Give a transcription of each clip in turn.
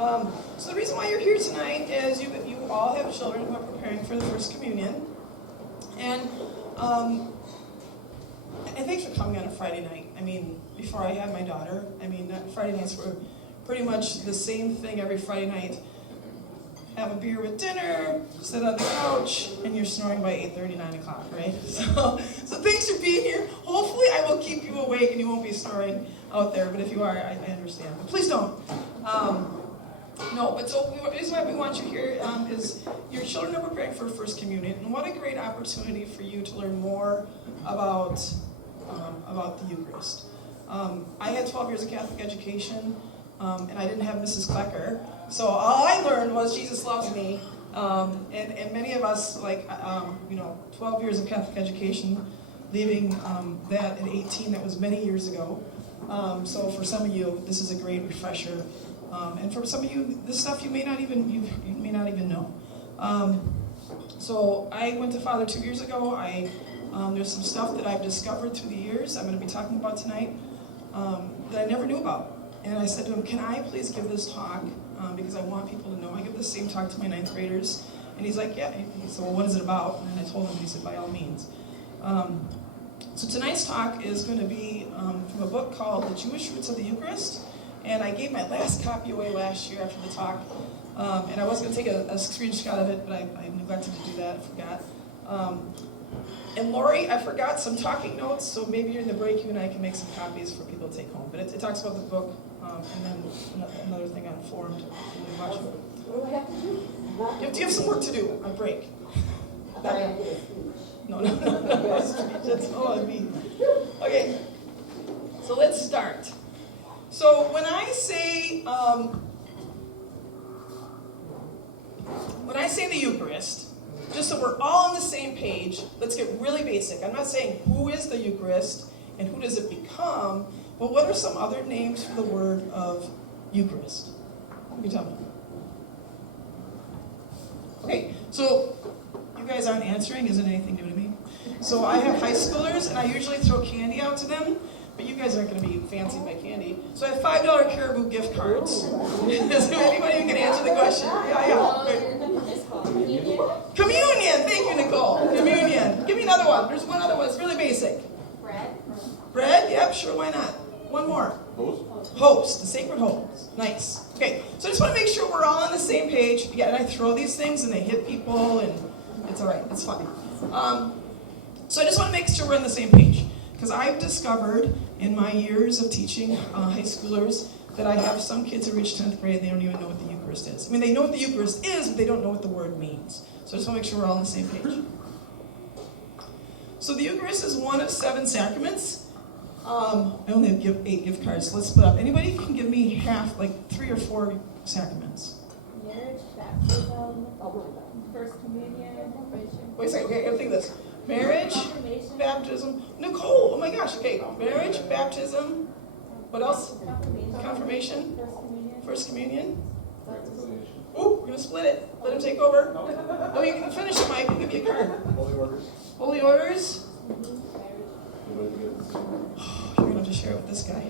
So the reason why you're here tonight is you all have children who are preparing for the First Communion. And thanks for coming on a Friday night. I mean, before I had my daughter, Friday nights were pretty much the same thing every Friday night. Have a beer with dinner, sit on the couch, and you're snoring by 8:30, 9 o'clock, right? So thanks for being here. Hopefully I will keep you awake and you won't be snoring out there, but if you are, I understand. But please don't. The reason why we want you here is your children are preparing for First Communion, and what a great opportunity for you to learn more about the Eucharist. I had 12 years of Catholic education, and I didn't have Mrs. Klecker, so all I learned was Jesus loves me, and many of us, 12 years of Catholic education, leaving that at 18, that was many years ago. So for some of you, this is a great refresher. And for some of you, this stuff you may not even know. So I went to Father 2 years ago. There's some stuff that I've discovered through the years I'm going to be talking about tonight that I never knew about. And I said to him, can I please give this talk? Because I want people to know. I give the same talk to my 9th graders. And he's like, yeah. He said, well, what is it about? And I told him, and he said, by all means. So tonight's talk is going to be from a book called The Jewish Roots of the Eucharist. And I gave my last copy away last year after the talk. And I was going to take a screenshot of it, but I neglected to do that. I forgot. And Lori, I forgot some talking notes, so maybe during the break you and I can make some copies for people to take home. But it talks about the book, and then another thing on Formed. What do I have to do? You have some work to do on break. I thought I had to do a speech. No. That's all I mean. Okay, so let's start. So when I say the Eucharist, just so we're all on the same page, let's get really basic. I'm not saying who is the Eucharist and who does it become, but what are some other names for the word of Eucharist? You tell me. Okay, so you guys aren't answering. Isn't anything new to me? So I have high schoolers, and I usually throw candy out to them. But you guys aren't going to be fancy by candy. So I have $5 Caribou gift cards. Is there anybody who can answer the question? Yeah. Communion. Thank you, Nicole. Communion. Give me another one. There's one other one. It's really basic. Bread? Yep, sure. Why not? One more. Host. The sacred host. Nice. Okay. So I just want to make sure we're all on the same page. Yeah, and I throw these things and they hit people, and it's all right. It's fine. So I just want to make sure we're on the same page. Because I've discovered in my years of teaching high schoolers that I have some kids who reach 10th grade and they don't even know what the Eucharist is. I mean, they know what the Eucharist is, but they don't know what the word means. So I just want to make sure we're all on the same page. So the Eucharist is one of 7 sacraments. I only have 8 gift cards, so let's split up. Anybody can give me half, like 3 or 4 sacraments? Marriage, baptism, First Communion, Wait a second, okay, I gotta think of this. Marriage, baptism. Nicole, oh my gosh, okay. Marriage, baptism. What else? Confirmation. First Communion. Ooh, we're gonna split it. Let him take over. No, you can finish it, Mike. I'll give you a card. Holy Orders. Oh, you're gonna have to share it with this guy.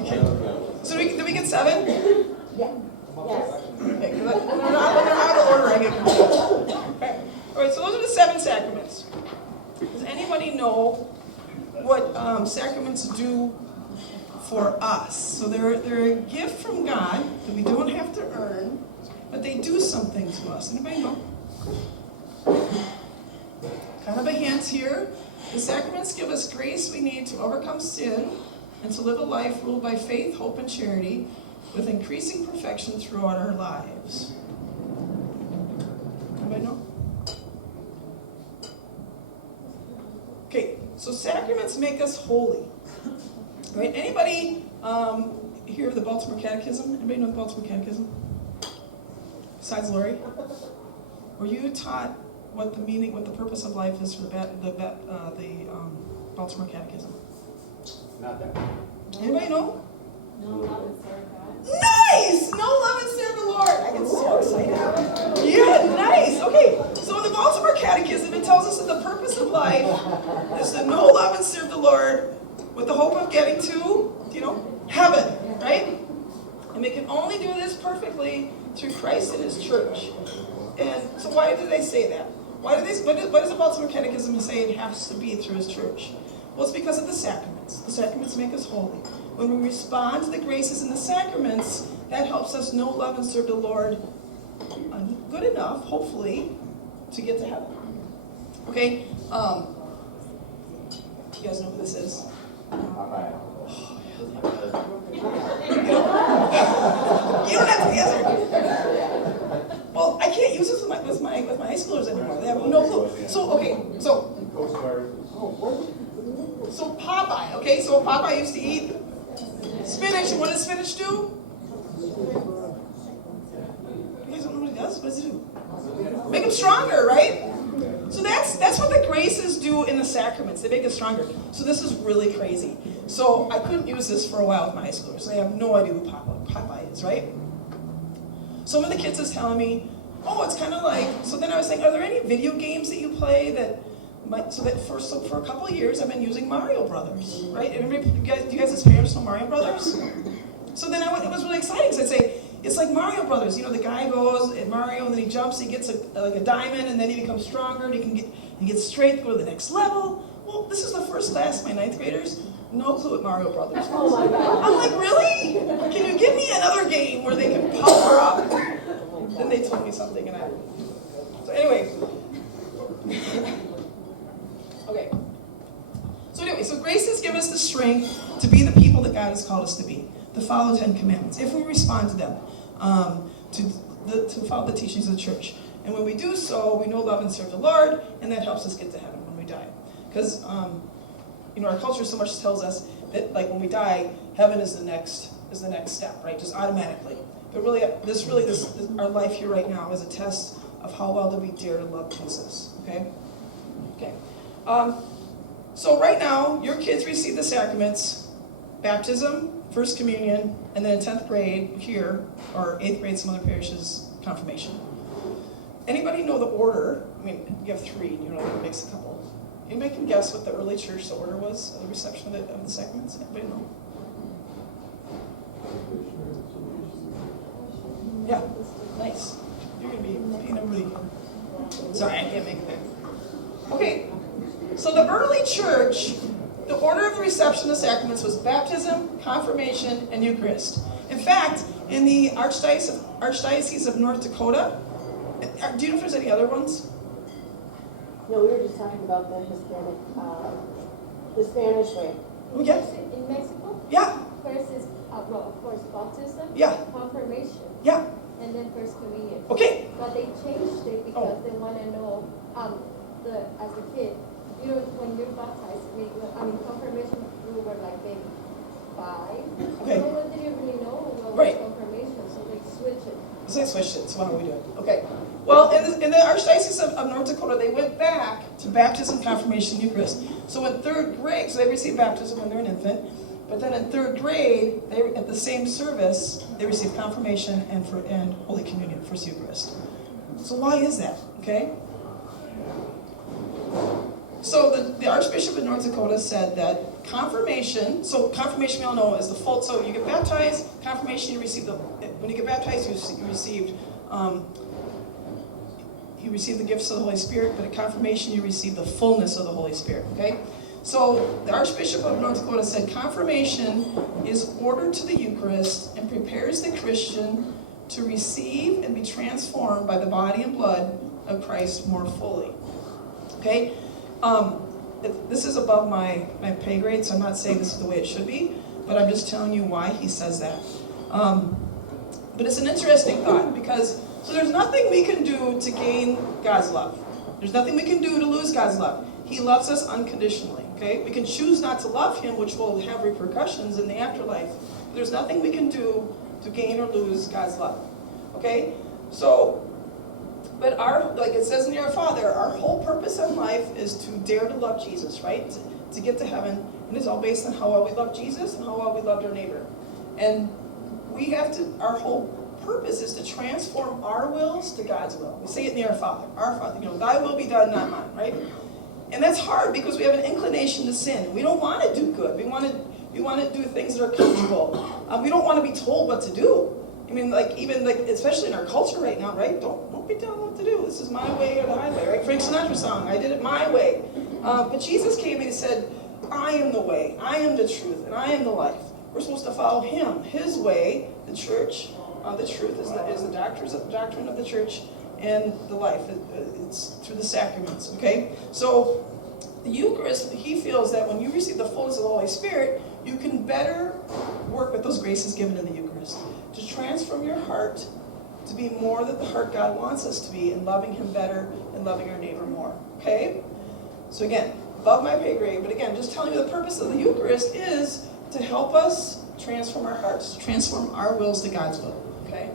Okay. So did we get 7? Yeah. Yes. Okay, when they're out of order, I get confused. Okay. All right, so those are the 7 sacraments. Does anybody know what sacraments do for us? So they're a gift from God that we don't have to earn, but they do something to us. Anybody know? Kind of a hint here. The sacraments give us grace we need to overcome sin and to live a life ruled by faith, hope, and charity with increasing perfection throughout our lives. Anybody know? Okay, so sacraments make us holy. Right? Anybody hear of the Baltimore Catechism? Anybody know the Baltimore Catechism? Besides Lori? Were you taught what the purpose of life is for the Baltimore Catechism? Not that. Anybody know? no love and serve God. Nice! No love and serve the Lord. I get so excited. Yeah, nice. Okay, so in the Baltimore Catechism, it tells us that the purpose of life is to know, love, and serve the Lord with the hope of getting to, heaven, right? And we can only do this perfectly through Christ and his church. And so why do they say that? What does Baltimore Catechism say it has to be through his church? Well, it's because of the sacraments. The sacraments make us holy. When we respond to the graces in the sacraments, that helps us know, love, and serve the Lord good enough, hopefully, to get to heaven. Okay? You guys know who this is? You don't have to answer. Well, I can't use this with my high schoolers anymore. They have no clue. So Popeye, okay? So Popeye used to eat spinach, and what does spinach do? You guys don't know what it does? What does it do? Make them stronger, right? So that's what the graces do in the sacraments. They make us stronger. So this is really crazy. So I couldn't use this for a while with my high schoolers. They have no idea who Popeye is, right? Some of the kids is telling me, oh, it's kind of like, so then I was saying, are there any video games that you play that might, so for a couple of years I've been using Mario Brothers, right? Everybody, do you guys as parents know Mario Brothers? So then it was really exciting because I'd say, it's like Mario Brothers. You know, the guy goes at Mario and then he jumps, he gets like a diamond, and then he becomes stronger, and he gets straight to go to the next level. Well, this is the first class, my 9th graders, no clue what Mario Brothers is. Oh my God. I'm like, really? Can you give me another game where they can power up? Then they told me something, and so anyway. Okay. So graces give us the strength to be the people that God has called us to be, to follow the 10 Commandments, if we respond to them, to follow the teachings of the church. And when we do so, we know, love, and serve the Lord, and that helps us get to heaven when we die. Because, our culture so much tells us that, like, when we die, heaven is the next step, right? Just automatically. But really, our life here right now is a test of how well do we dare to love Jesus, okay? Okay. So right now, your kids receive the sacraments, baptism, first communion, and then in 10th grade here, or 8th grade, some other parishes, confirmation. Anybody know the order? I mean, you have 3, and it makes a couple. Anybody can guess what the early church, the order was of the reception of the sacraments? Anybody know? Yeah, nice. You're going to be paying everybody. Sorry, I can't make it there. Okay, so the early church, the order of the reception of the sacraments was baptism, confirmation, and Eucharist. In fact, in the Archdiocese of North Dakota, do you know if there's any other ones? No, we were just talking about the Spanish way. Oh, yeah. In Mexico, Yeah, first is, of course, baptism, yeah, confirmation, yeah. and then first communion. Okay, But they changed it because they want to know, as a kid, when you're baptized, confirmation, we were like maybe 5. Okay. So we didn't really know what Right. was confirmation, so they switched it. so they switched it, so why don't we do it? Okay. Well, in the Archdiocese of North Dakota, they went back to baptism, confirmation, Eucharist. So in 3rd grade, so they receive baptism when they're an infant, but then in 3rd grade, at the same service, they receive confirmation and Holy Communion, First Eucharist. So why is that? Okay. So the Archbishop of North Dakota said that confirmation we all know is the full, so you get baptized, confirmation, when you get baptized, you receive the gifts of the Holy Spirit, but at confirmation, you receive the fullness of the Holy Spirit, okay? So the Archbishop of North Dakota said confirmation is ordered to the Eucharist and prepares the Christian to receive and be transformed by the body and blood of Christ more fully, okay? This is above my pay grade, so I'm not saying this is the way it should be, but I'm just telling you why he says that. But it's an interesting thought, because so there's nothing we can do to gain God's love. There's nothing we can do to lose God's love. He loves us unconditionally, okay? We can choose not to love him, which will have repercussions in the afterlife. There's nothing we can do to gain or lose God's love, okay? So, but like it says in Our Father, our whole purpose in life is to dare to love Jesus, right? To get to heaven, and it's all based on how well we love Jesus and how well we loved our neighbor. And our whole purpose is to transform our wills to God's will. We say it in Our Father, thy will be done, not mine, right? And that's hard because we have an inclination to sin. We don't want to do good. We want to do things that are comfortable. We don't want to be told what to do. I mean, like, even like, especially in our culture right now, right? Don't be telling what to do. This is my way or the highway, right? Frank Sinatra song, I did it my way. But Jesus came and he said, I am the way, I am the truth, and I am the life. We're supposed to follow him, his way, the church. The truth is the doctrine of the church, and the life. It's through the sacraments, okay? So the Eucharist, he feels that when you receive the fullness of the Holy Spirit, you can better work with those graces given in the Eucharist to transform your heart to be more that the heart God wants us to be, and loving him better and loving our neighbor more, okay? So again, above my pay grade, but again, just telling you the purpose of the Eucharist is to help us transform our hearts, to transform our wills to God's will, okay?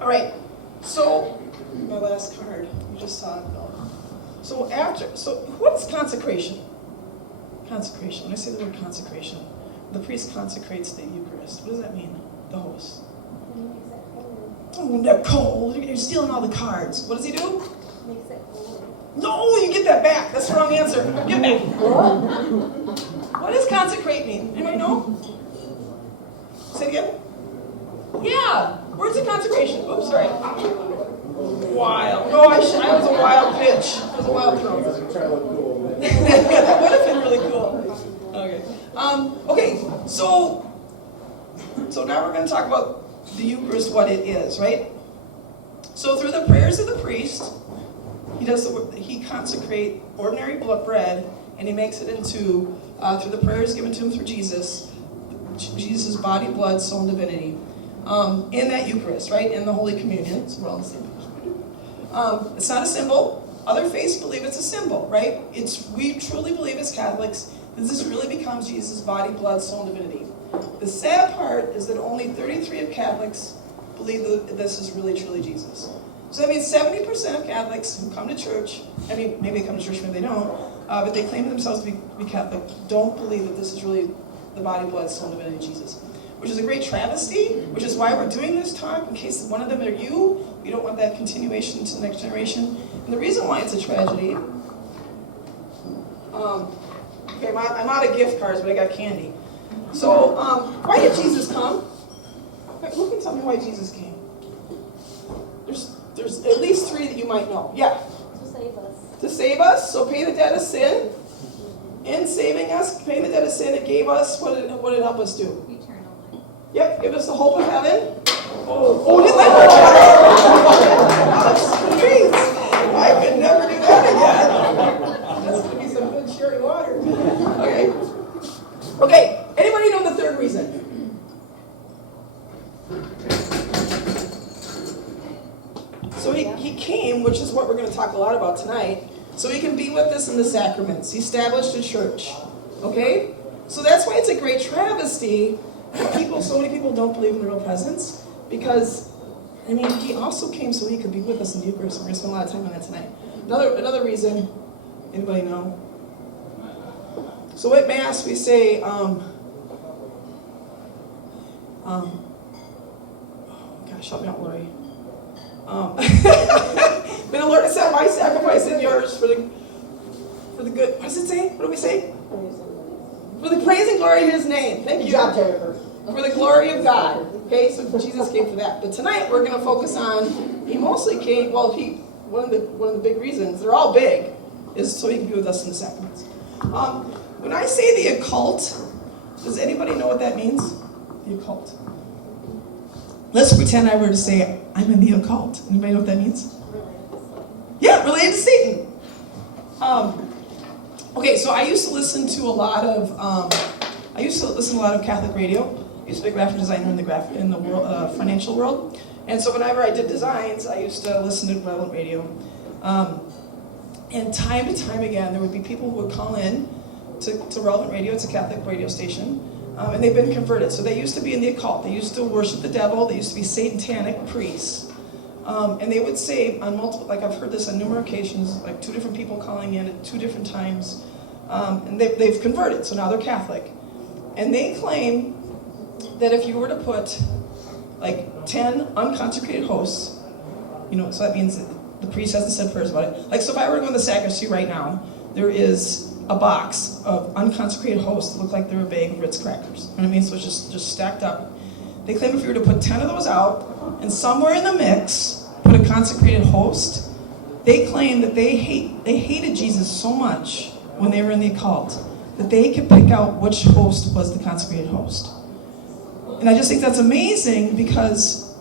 All right, so my last card, you just saw it, Bill. So what's consecration? Consecration, when I say the word consecration, the priest consecrates the Eucharist. What does that mean? The host. Oh, Nicole, you're stealing all the cards. What does he do? Makes it holy. No, you get that back. That's the wrong answer. Get back. What does consecrate mean? Anybody know? Say it again. Yeah. Where's the consecration? Oops, sorry. Wild. No, I was a wild pitch. It was a wild throw. That would have been really cool. Okay. Okay. So now we're going to talk about the Eucharist, what it is, right? So through the prayers of the priest, he consecrates ordinary bread, and he makes it into, through the prayers given to him through Jesus' body, blood, soul, and divinity, in that Eucharist, right? In the Holy Communion. So we're all the same page. It's not a symbol. Other faiths believe it's a symbol, right? We truly believe as Catholics that this really becomes Jesus' body, blood, soul, and divinity. The sad part is that only 33 of Catholics believe that this is really, truly Jesus. So that means 70% of Catholics who come to church, I mean, maybe they come to church, maybe they don't, but they claim themselves to be Catholic, don't believe that this is really the body, blood, soul, and divinity of Jesus. Which is a great travesty, which is why we're doing this talk, in case one of them are you. We don't want that continuation to the next generation. And the reason why it's a tragedy, okay, I'm out of gift cards, but I got candy. So, why did Jesus come? Who can tell me why Jesus came? There's at least 3 that you might know. Yeah. To save us. To save us, so pay the debt of sin. In saving us, paying the debt of sin, it gave us, what did it help us do? Eternal life. Yep, give us the hope of heaven. Did that work? Sweet. I could never do that again. That's going to be some good cherry water. Okay, anybody know the third reason? So he came, which is what we're going to talk a lot about tonight, so he can be with us in the sacraments. He established a church. Okay? So that's why it's a great travesty that so many people don't believe in the real presence, because, I mean, he also came so he could be with us in the Eucharist. We're going to spend a lot of time on that tonight. Another reason, anybody know? So at Mass we say, gosh, help me out, Lori. May the Lord accept my sacrifice and yours for the good. What does it say? What do we say? For the praise and glory of His name. Thank you. Good job, Jennifer. For the glory of God. Okay, so Jesus came for that. But tonight we're going to focus on. He mostly came. Well, one of the big reasons, they're all big, is so He can be with us in the sacraments. When I say the occult, does anybody know what that means? The occult. Let's pretend I were to say, I'm in the occult. Anybody know what that means? Yeah, related to Satan. Okay, so I used to listen to a lot of Catholic radio. I used to be a graphic designer in the world, financial world. And so whenever I did designs, I used to listen to relevant radio. And time to time again, there would be people who would call in to relevant radio. It's a Catholic radio station. And they've been converted. So they used to be in the occult. They used to worship the devil. They used to be satanic priests. And they would say on multiple, like I've heard this on numerous occasions, like 2 different people calling in at 2 different times. And they've converted, so now they're Catholic. And they claim that if you were to put like 10 unconsecrated hosts, so that means that the priest hasn't said prayers about it. Like, so if I were to go in the sacristy right now, there is a box of unconsecrated hosts that look like they're a bag of Ritz crackers. You know what I mean? So it's just stacked up. They claim if you were to put 10 of those out, and somewhere in the mix, put a consecrated host, they claim that they hated Jesus so much when they were in the occult that they could pick out which host was the consecrated host. And I just think that's amazing because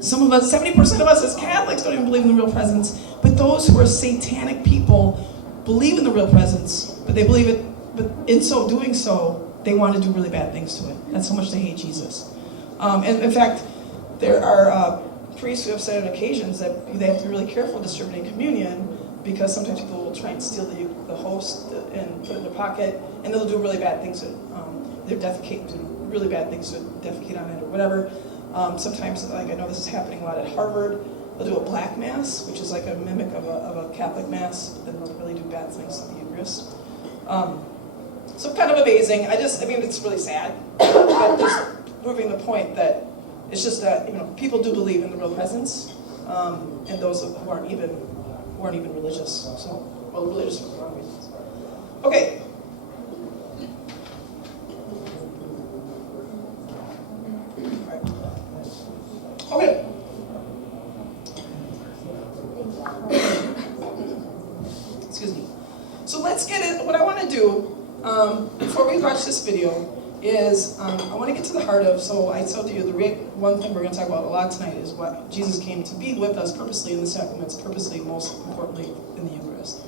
some of us, 70% of us as Catholics don't even believe in the real presence, but those who are satanic people believe in the real presence, but they believe it, but in so doing so, they want to do really bad things to it. That's how much they hate Jesus. And in fact, there are priests who have said on occasions that they have to be really careful distributing communion because sometimes people will try and steal the host and put it in their pocket, and they'll do really bad things. They'll defecate, do really bad things to defecate on it or whatever. Sometimes, like I know this is happening a lot at Harvard, they'll do a black mass, which is like a mimic of a Catholic mass, but then they'll really do bad things to the Eucharist. So kind of amazing. I mean, it's really sad, but just proving the point that it's just that, people do believe in the real presence, and those who aren't even religious. So, well, religious for the wrong reasons. Okay. Okay. Excuse me. So let's get it. What I want to do before we watch this video is I want to get to the heart of. So I told you one thing we're going to talk about a lot tonight is what Jesus came to be with us purposely in the sacraments, purposely most importantly in the Eucharist.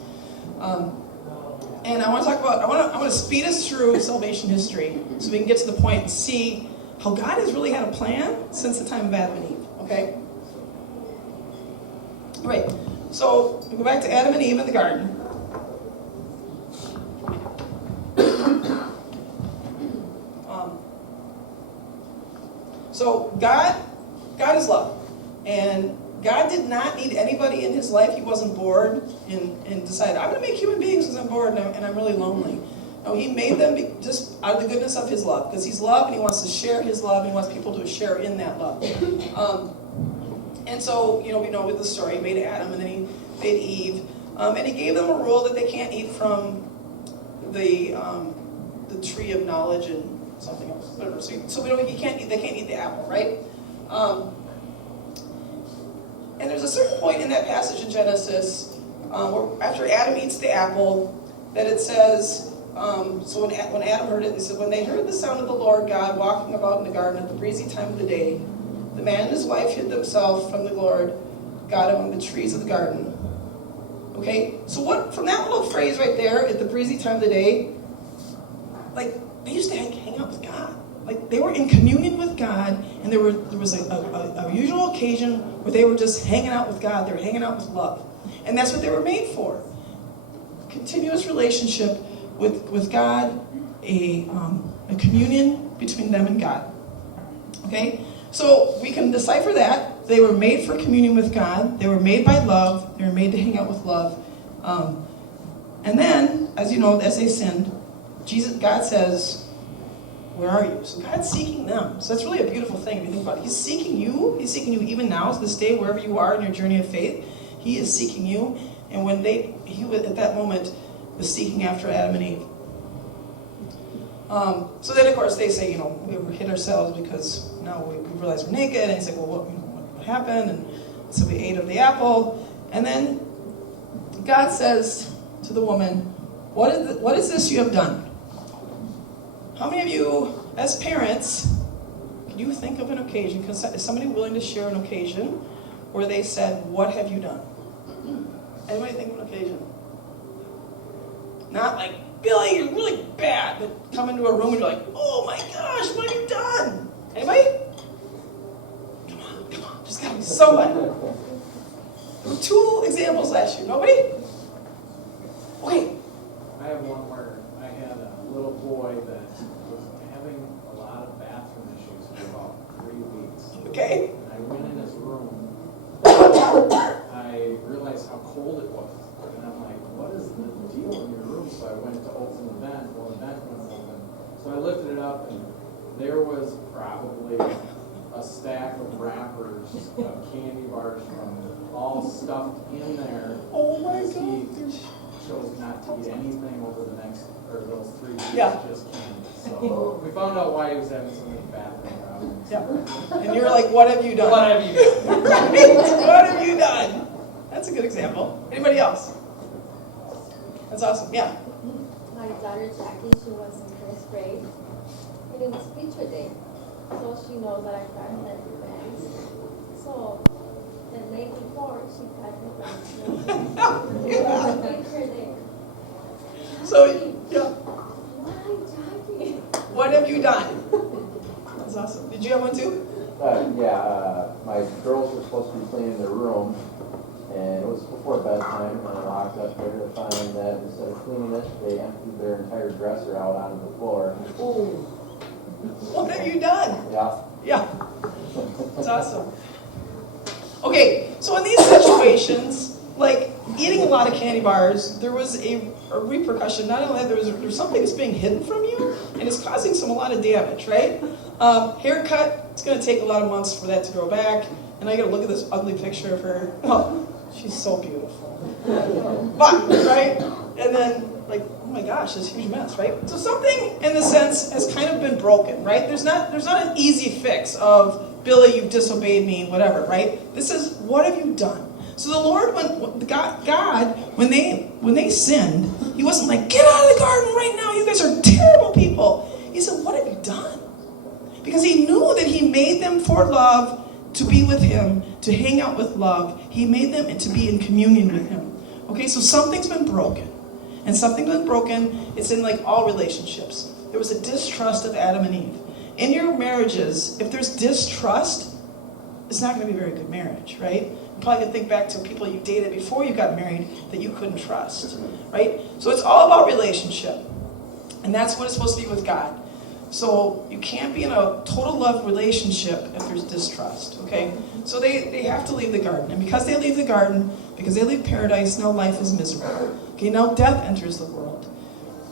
And I want to talk about. I want to speed us through salvation history so we can get to the point and see how God has really had a plan since the time of Adam and Eve. Okay? All right. So we go back to Adam and Eve in the garden. So God is love, and God did not need anybody in His life. He wasn't bored and decided, I'm going to make human beings because I'm bored and I'm really lonely. No, He made them just out of the goodness of His love, because He's love and He wants to share His love and He wants people to share in that love. And so, we know with the story, He made Adam and then He made Eve, and He gave them a rule that they can't eat from the tree of knowledge and something else, whatever. So we know they can't eat the apple, right? And there's a certain point in that passage in Genesis where after Adam eats the apple, that it says, so when Adam heard it, he said, when they heard the sound of the Lord God walking about in the garden at the breezy time of the day, the man and his wife hid themselves from the Lord God among the trees of the garden. Okay, so from that little phrase right there, at the breezy time of the day, like, they used to hang out with God. Like, they were in communion with God, and there was a usual occasion where they were just hanging out with God. They were hanging out with love. And that's what they were made for. Continuous relationship with God, a communion between them and God. Okay? So we can decipher that. They were made for communion with God. They were made by love. They were made to hang out with love. And then, as you know, as they sinned, God says, where are you? So God's seeking them. So that's really a beautiful thing if you think about it. He's seeking you. He's seeking you even now, to this day, wherever you are in your journey of faith. He is seeking you. And when he was, at that moment, was seeking after Adam and Eve. So then, of course, they say, we hid ourselves because now we realize we're naked. And he's like, well, what happened? And so we ate of the apple. And then God says to the woman, what is this you have done? How many of you, as parents, can you think of an occasion? Is somebody willing to share an occasion where they said, what have you done? Anybody think of an occasion? Not like, Billy, you're really bad, but come into a room and you're like, oh my gosh, what have you done? Anybody? Come on, just gotta be somebody. There were 2 examples last year. Nobody? Okay. I have one where I had a little boy that was having a lot of bathroom issues for about 3 weeks. Okay. And I went in his room. I realized how cold it was. And I'm like, what is the deal in your room? So I went to open the vent. Well, the vent wasn't open. So I lifted it up, and there was probably a stack of wrappers of candy bars from all stuffed in there. Oh my He gosh. chose not to eat anything over those 3 weeks, Yeah. just candy. So we found out why he was having so many bathroom problems. Yeah. And you're like, what have you done? What have you done? What have you done? That's a good example. Anybody else? That's awesome. Yeah. My daughter Jackie, she was in first grade, and it was picture day. So she knows that I got her friends. So the night before, she got her friends. It was picture day. So, yeah. Why, Jackie? What have you done? That's awesome. Did you have one too? My girls were supposed to be cleaning their room, and it was before bedtime, and I walked up there to find that instead of cleaning it, they emptied their entire dresser out onto the floor. What have you done? Yeah. Yeah. That's awesome. Okay, so in these situations, like eating a lot of candy bars, there was a repercussion. Not only that, there's something that's being hidden from you, and it's causing a lot of damage, right? Haircut, it's going to take a lot of months for that to grow back, and I got to look at this ugly picture of her. Oh, she's so beautiful. But, right? And then, like, oh my gosh, this huge mess, right? So something, in the sense, has kind of been broken, right? There's not an easy fix of, Billy, you've disobeyed me, whatever, right? This is, what have you done? So the Lord, when they sinned, He wasn't like, get out of the garden right now, you guys are terrible people. He said, what have you done? Because He knew that He made them for love, to be with Him, to hang out with love. He made them and to be in communion with Him. Okay, so something's been broken. And something's been broken, it's in like all relationships. There was a distrust of Adam and Eve. In your marriages, if there's distrust, it's not going to be a very good marriage, right? You probably can think back to people you dated before you got married that you couldn't trust, right? So it's all about relationship. And that's what it's supposed to be with God. So you can't be in a total love relationship if there's distrust, okay? So they have to leave the garden. And because they leave the garden, because they leave paradise, now life is miserable. Okay, now death enters the world.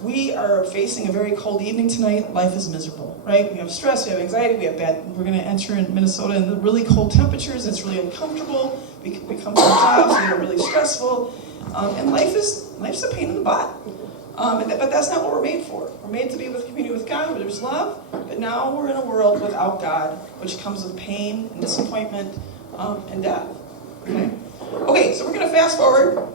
We are facing a very cold evening tonight. Life is miserable, right? We have stress, we have anxiety, we have we're going to enter in Minnesota in the really cold temperatures. It's really uncomfortable. We come from jobs that are really stressful. And life's a pain in the butt. But that's not what we're made for. We're made to be with community with God, where there's love. But now we're in a world without God, which comes with pain and disappointment and death. Okay, so we're going to fast forward.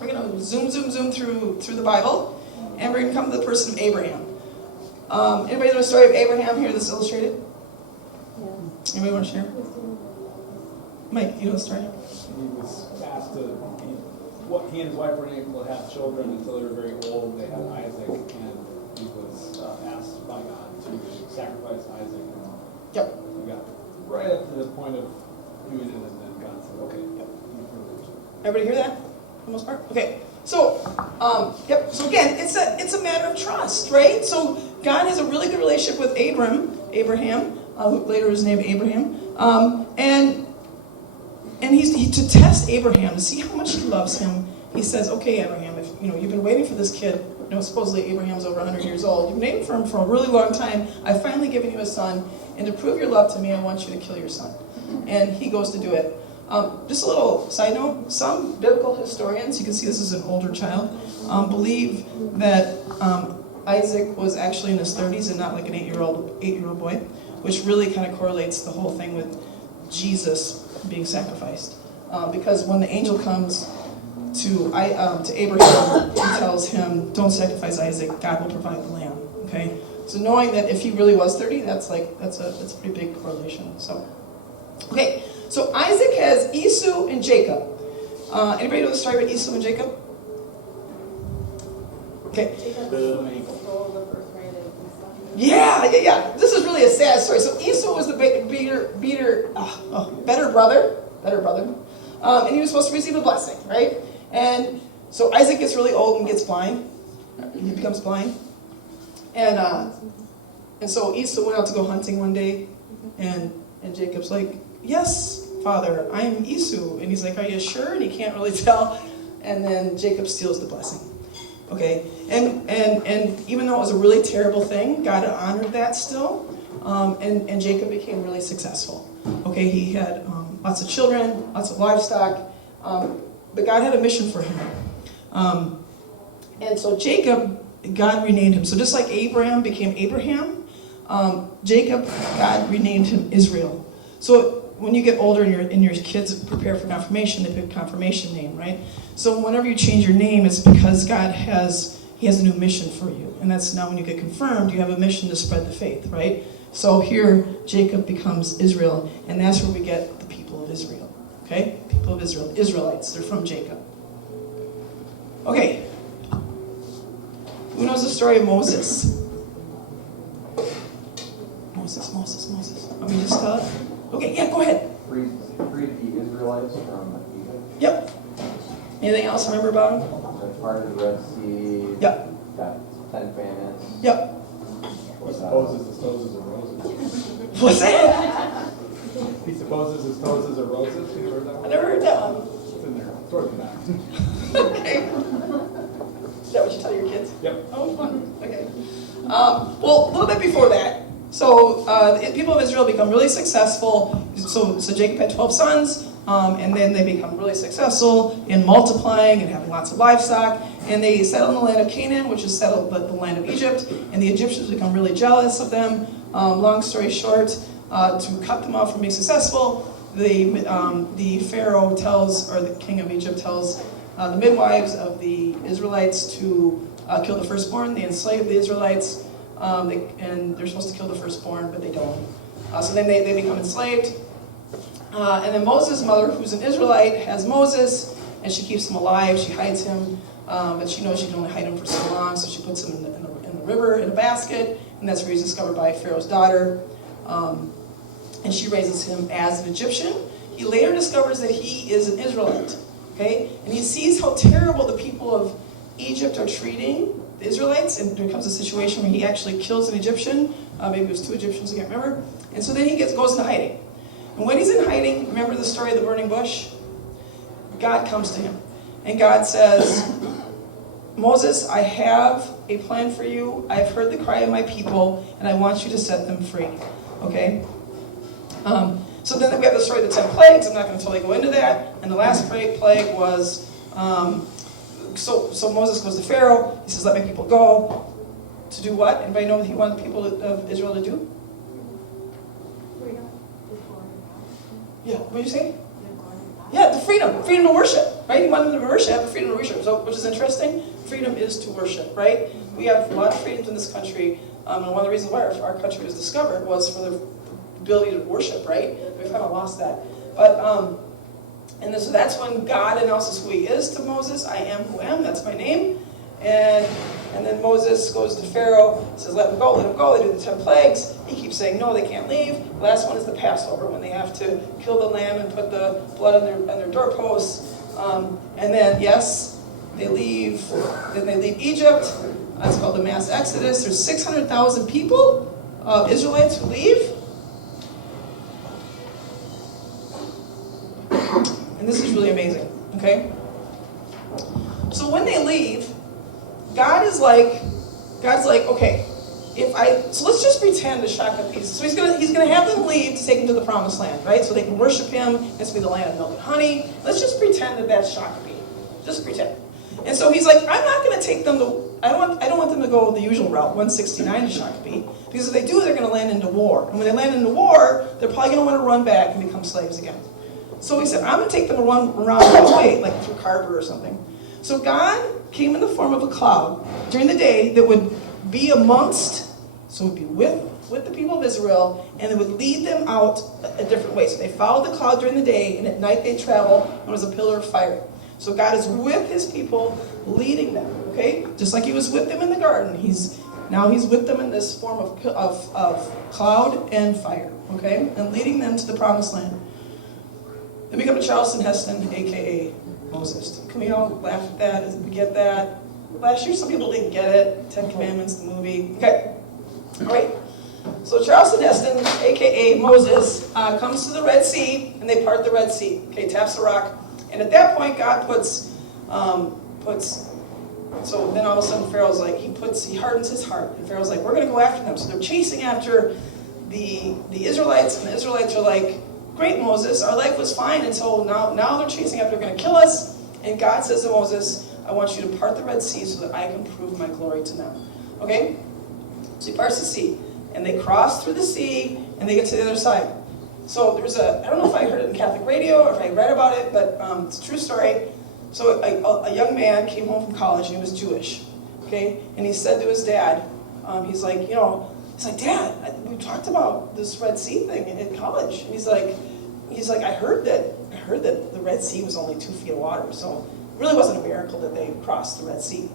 We're going to zoom through the Bible. And we're going to come to the person of Abraham. Anybody know the story of Abraham here that's illustrated? Yeah. Anybody want to share? Mike, you know the story? He was asked to, he and his wife weren't able to have children until they were very old. They had Isaac, and he was asked by God to sacrifice Isaac. And Yep. we got right up to this point of doing it, and then God said, okay, yep. Everybody hear that? For the most part? Okay. So, So again, it's a matter of trust, right? So God has a really good relationship with Abraham, who later is named Abraham, and he to test Abraham to see how much he loves him. He says, "Okay, Abraham, if you've been waiting for this kid. Supposedly Abraham's over 100 years old. You've been waiting for him for a really long time. I've finally given you a son, and to prove your love to me, I want you to kill your son." And he goes to do it. Just a little side note, some biblical historians, you can see this is an older child, believe that Isaac was actually in his 30s and not like an 8-year-old boy, which really kind of correlates the whole thing with Jesus being sacrificed. Because when the angel comes to Abraham, he tells him, don't sacrifice Isaac, God will provide the lamb. Okay? So knowing that if he really was 30, that's a pretty big correlation. So, okay. So Isaac has Esau and Jacob. Anybody know the story about Esau and Jacob? Okay. Yeah. This is really a sad story. So Esau was the better brother, and he was supposed to receive a blessing, right? And so Isaac gets really old and gets blind. He becomes blind, and so Esau went out to go hunting one day, and Jacob's like, "Yes, Father, I'm Esau." And he's like, "Are you sure?" And he can't really tell. And then Jacob steals the blessing. Okay, and even though it was a really terrible thing, God honored that still, and Jacob became really successful. Okay, he had lots of children, lots of livestock, but God had a mission for him. And so Jacob, God renamed him. So just like Abraham became Abraham, Jacob, God renamed him Israel. So when you get older and your kids prepare for confirmation, they pick a confirmation name, right? So whenever you change your name, it's because God has a new mission for you. And that's now when you get confirmed, you have a mission to spread the faith, right? So here, Jacob becomes Israel, and that's where we get the people of Israel, okay? People of Israel, Israelites, they're from Jacob. Okay. Who knows the story of Moses? Moses. Want me to just tell it? Okay, yeah, go ahead. Freed the Israelites from Egypt. Yep. Anything else remember about him? They're part of the Red Sea. Yep. Got 10 commandments. Yep. He supposes his toes are roses. What's that? He supposes his toes are roses. You heard that I one? never heard that one. It's in there. Towards the back. Okay. Is that what you tell your kids? Yep. Oh, fun. Okay. Well, a little bit before that. So the people of Israel become really successful. So Jacob had 12 sons, and then they become really successful in multiplying and having lots of livestock. And they settle in the land of Canaan, which is settled the land of Egypt. And the Egyptians become really jealous of them. Long story short, to cut them off from being successful, the Pharaoh tells, or the king of Egypt tells the midwives of the Israelites to kill the firstborn. They enslave the Israelites. And they're supposed to kill the firstborn, but they don't. So then they become enslaved. And then Moses' mother, who's an Israelite, has Moses, and she keeps him alive. She hides him, but she knows she can only hide him for so long, so she puts him in the river in a basket, and that's where he's discovered by Pharaoh's daughter. And she raises him as an Egyptian. He later discovers that he is an Israelite, okay? And he sees how terrible the people of Egypt are treating the Israelites, and there comes a situation where he actually kills an Egyptian. Maybe it was 2 Egyptians, I can't remember. And so then he goes into hiding. And when he's in hiding, remember the story of the burning bush? God comes to him. And God says, Moses, I have a plan for you. I've heard the cry of my people, and I want you to set them free. Okay? So then we have the story of the 10 plagues. I'm not going to totally go into that. And the last plague was... So Moses goes to Pharaoh. He says, let my people go. To do what? Anybody know what he wanted the people of Israel to do? Freedom. Yeah, what did you say? Yeah, the freedom to worship, right? He wanted them to worship, have the freedom to worship. So, which is interesting. Freedom is to worship, right? We have a lot of freedoms in this country, and one of the reasons why our country was discovered was for the ability to worship, right? We've kind of lost that. But and so that's when God announces who he is to Moses. I am who am, that's my name. And then Moses goes to Pharaoh, says, let them go, let them go. They do the 10 plagues. He keeps saying, no, they can't leave. The last one is the Passover, when they have to kill the lamb and put the blood on their doorposts. And then, yes, they leave. Then they leave Egypt. That's called the mass exodus. There's 600,000 people, Israelites, who leave. And this is really amazing, okay? So when they leave, God's like, okay, so let's just pretend to shock the pieces. So he's gonna have them leave to take them to the promised land, right? So they can worship him. It's gonna be the land of milk and honey. Let's just pretend that that's Shakopee. Just pretend. And so he's like, I'm not gonna take them to. I don't want them to go the usual route, 169 to Shakopee, because if they do, they're gonna land into war. And when they land into war, they're probably gonna want to run back and become slaves again. So he said, I'm going to take them around the way, like through Carver or something. So God came in the form of a cloud during the day that would be amongst, so it would be with the people of Israel, and it would lead them out a different way. So they followed the cloud during the day, and at night they travel, and it was a pillar of fire. So God is with his people, leading them, okay? Just like he was with them in the garden. Now he's with them in this form of cloud and fire, okay? And leading them to the promised land. Then we come to Charleston Heston, a.k.a. Moses. Can we all laugh at that? Did we get that? Last year, some people didn't get it. 10 Commandments, the movie. Okay. All right. So Charleston Heston, a.k.a. Moses, comes to the Red Sea, and they part the Red Sea. Okay, taps the rock. And at that point, God puts, so then all of a sudden Pharaoh's like, he hardens his heart. And Pharaoh's like, we're going to go after them. So they're chasing after the Israelites, and the Israelites are like, great, Moses, our life was fine until now they're chasing after, they're going to kill us. And God says to Moses, I want you to part the Red Sea so that I can prove my glory to them. Okay? So he parts the sea. and they cross through the sea, and they get to the other side. So there's I don't know if I heard it in Catholic radio or if I read about it, but it's a true story. So a young man came home from college, and he was Jewish, okay? And he said to his dad, he's like, Dad, we talked about this Red Sea thing in college. And he's like, I heard that the Red Sea was only 2 feet of water, so it really wasn't a miracle that they crossed the Red Sea.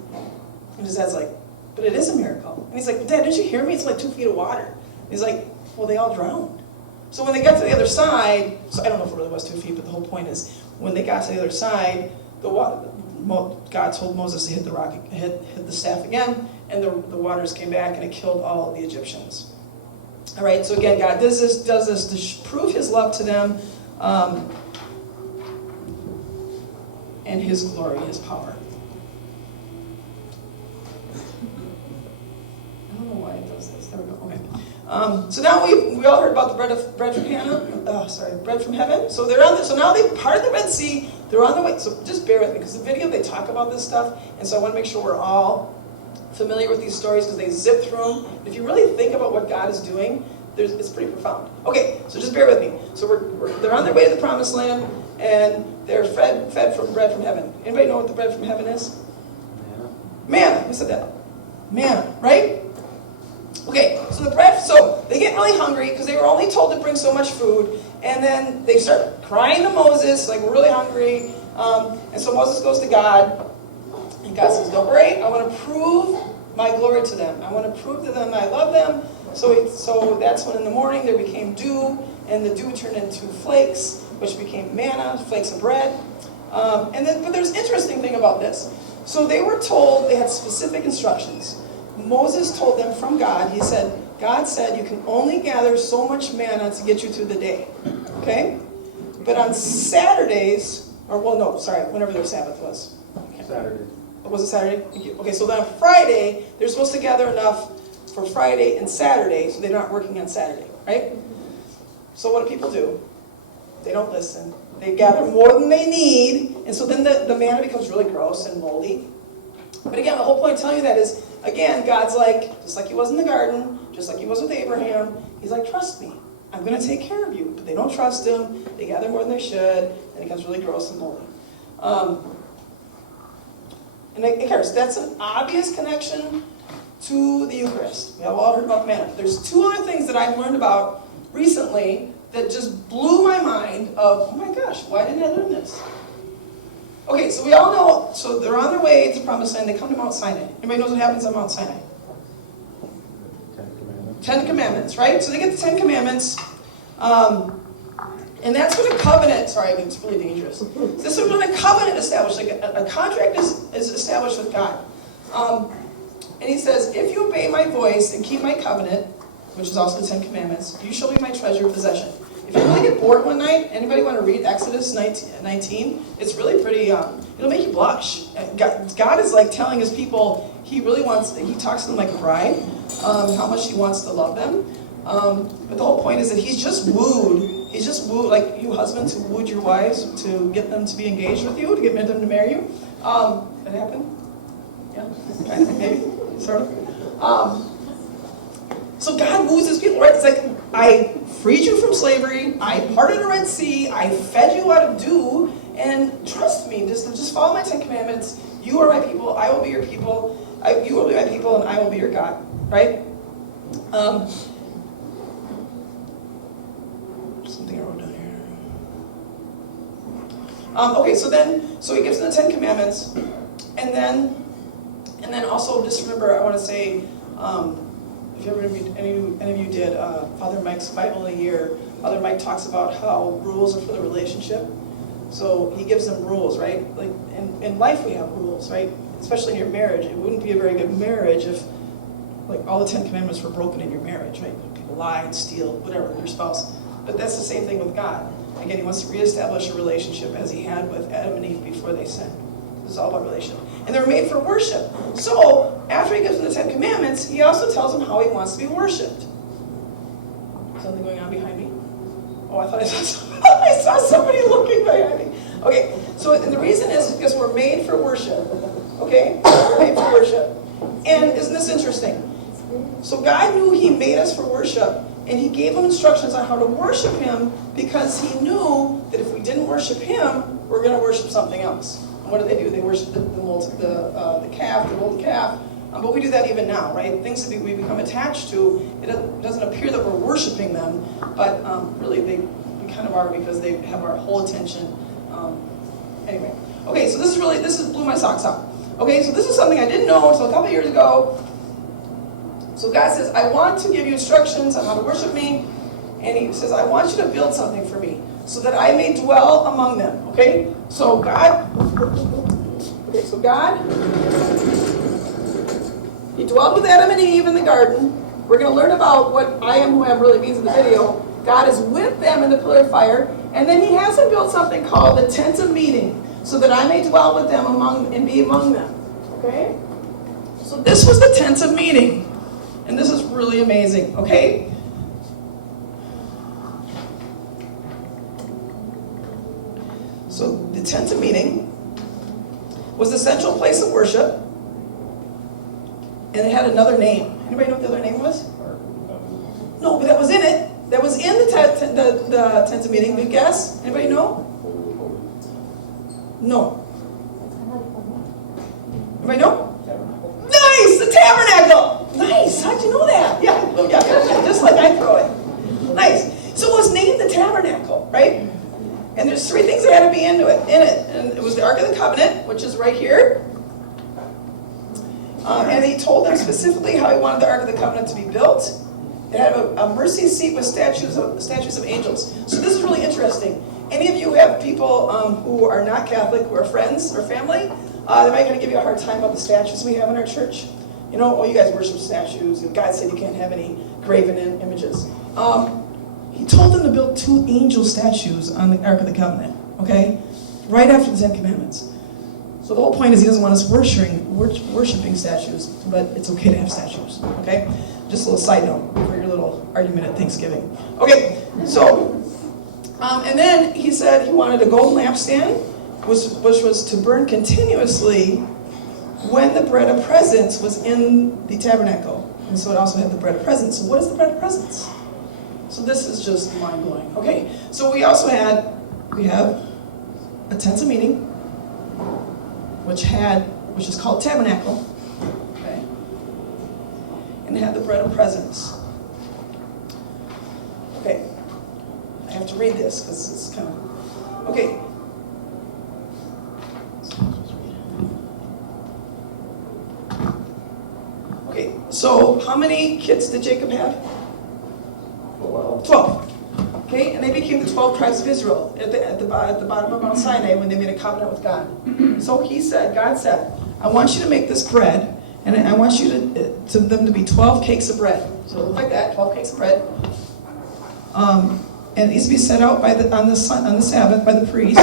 And his dad's like, but it is a miracle. And he's like, Dad, didn't you hear me? It's like 2 feet of water. And he's like, well, they all drowned. So when they got to the other side, so I don't know if it really was 2 feet, but the whole point is, when they got to the other side, God told Moses to hit the rock, hit the staff again, and the waters came back, and it killed all of the Egyptians. All right, so again, God does this to prove His love to them, and His glory, His power. I don't know why it does this. There we go. Okay. So now we all heard about the bread from bread from heaven. So they're on. So now they parted the Red Sea. They're on the way. So just bear with me, because the video they talk about this stuff, and so I want to make sure we're all familiar with these stories, because they zip through them. And if you really think about what God is doing, it's pretty profound. Okay, so just bear with me. So they're on their way to the Promised Land, and they're fed from bread from heaven. Anybody know what the bread from heaven is? Manna. Who said that? Manna, right? Okay, so they get really hungry because they were only told to bring so much food, and then they start crying to Moses, like, we're really hungry. And so Moses goes to God, and God says, don't worry, I want to prove my glory to them. I want to prove to them that I love them. So that's when in the morning there became dew, and the dew turned into flakes, which became manna, flakes of bread. But there's an interesting thing about this. So they were told, they had specific instructions. Moses told them from God, God said you can only gather so much manna to get you through the day. Okay? But on Saturdays, whenever their Sabbath was. Saturday. Was it Saturday? Thank you. Okay, so then on Friday, they're supposed to gather enough for Friday and Saturday, so they're not working on Saturday, right? So what do people do? They don't listen. They gather more than they need, and so then the manna becomes really gross and moldy. But again, the whole point of telling you that is, again, God's like, just like He was in the garden, just like He was with Abraham, He's like, trust me, I'm going to take care of you. But they don't trust Him, they gather more than they should, and it becomes really gross and moldy. And that's an obvious connection to the Eucharist. We have all heard about manna. There's 2 other things that I've learned about recently that just blew my mind of, oh my gosh, why didn't I learn this? Okay, so we all know, so they're on their way to the Promised Land, they come to Mount Sinai. Anybody knows what happens on Mount Sinai? 10 Commandments, right? So they get the 10 Commandments, and that's when a covenant, it's really dangerous. This is when a covenant is established, like a contract is established with God. And He says, if you obey my voice and keep my covenant, which is also the 10 Commandments, you shall be my treasured possession. If you really get bored one night, anybody want to read Exodus 19? It's really pretty, it'll make you blush. God is like telling His people, He talks to them like a bride, how much He wants to love them. But the whole point is that He's just wooed, like you husbands who wooed your wives to get them to be engaged with you, to get them to marry you. That happened? Yeah, kind of, maybe, sort of. So God woos His people, right? It's like, I freed you from slavery, I parted the Red Sea, I fed you out of dew, and trust me, just follow my 10 Commandments. You are my people, I will be your people. You will be my people, and I will be your God, right? Something I wrote down here. Okay, so He gives them the 10 Commandments, and then also just remember, I want to say, if any of you did Father Mike's Bible in a Year, Father Mike talks about how rules are for the relationship. So he gives them rules, right? Like in life we have rules, right? Especially in your marriage. It wouldn't be a very good marriage if like all the 10 Commandments were broken in your marriage, right? People lie and steal, whatever, with your spouse. But that's the same thing with God. Again, He wants to reestablish a relationship as He had with Adam and Eve before they sinned. This is all about relationship. And they're made for worship. So, after He gives them the 10 Commandments, He also tells them how He wants to be worshipped. Something going on behind me? Oh, I thought I saw somebody looking behind me. Okay, so and the reason is because we're made for worship. Okay? We're made for worship. And isn't this interesting? So God knew He made us for worship, and He gave them instructions on how to worship Him because He knew that if we didn't worship Him, we're going to worship something else. And what do? They worship the calf, the golden calf. But we do that even now, right? Things that we become attached to, it doesn't appear that we're worshiping them, but really we kind of are because they have our whole attention. Anyway, okay, so this blew my socks off. Okay, so this is something I didn't know until a couple years ago. So God says, I want to give you instructions on how to worship me, and He says, I want you to build something for me so that I may dwell among them. Okay, so God, He dwelled with Adam and Eve in the garden. We're going to learn about what I am who I am really means in the video. God is with them in the pillar of fire. And then He has them build something called the tent of meeting so that I may dwell with them and be among them. Okay? So this was the tent of meeting. And this is really amazing. Okay? So the tent of meeting was the central place of worship. And it had another name. Anybody know what the other name was? No, but that was in it. That was in the tent of meeting. Good guess? Anybody know? No. Anybody know? Nice! The tabernacle! Nice! How'd you know that? Yeah, just like I throw it. Nice. So it was named the tabernacle, right? And there's three things that had to be in it. And it was the Ark of the Covenant, which is right here. And He told them specifically how He wanted the Ark of the Covenant to be built. It had a mercy seat with statues of angels. So this is really interesting. Any of you have people who are not Catholic, who are friends or family, they might kind of give you a hard time about the statues we have in our church. You know, you guys worship statues, and God said you can't have any graven images. He told them to build 2 angel statues on the Ark of the Covenant, okay? Right after the 10 Commandments. So the whole point is He doesn't want us worshiping statues, but it's okay to have statues, okay? Just a little side note for your little argument at Thanksgiving. Okay, so, and then He said He wanted a golden lampstand, which was to burn continuously when the bread of presence was in the tabernacle. And so it also had the bread of presence. So what is the bread of presence? So this is just mind-blowing. Okay, so we have a tent of meeting, which is called tabernacle, okay, and it had the bread of presence. Okay, I have to read this because it's kind of, okay. Okay, so how many kids did Jacob have? 12. Okay, and they became the 12 tribes of Israel at the bottom of Mount Sinai when they made a covenant with God. So God said, I want you to make this bread, and I want you to them to be 12 cakes of bread. So it looked like that, 12 cakes of bread. And it needs to be set out on the Sabbath by the priest,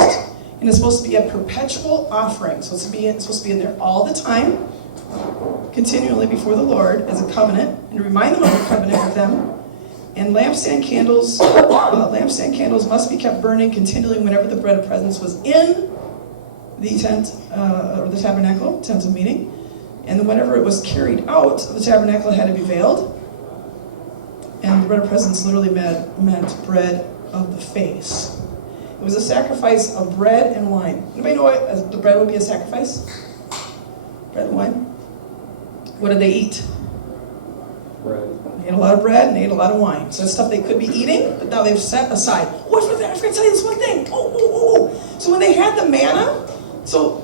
and it's supposed to be a perpetual offering. So it's supposed to be in there all the time, continually before the Lord as a covenant, and to remind them of the covenant with them. And lampstand candles must be kept burning continually whenever the bread of presence was in the tent, or the tabernacle, tent of meeting. And then whenever it was carried out of the tabernacle, it had to be veiled. And the bread of presence literally meant bread of the face. It was a sacrifice of bread and wine. Anybody know what the bread would be a sacrifice? Bread and wine? What did they eat? Bread. They ate a lot of bread and they ate a lot of wine. So that's stuff they could be eating, but now they've set aside. What's with that? I forgot to tell you this one thing. Oh. So when they had the manna, so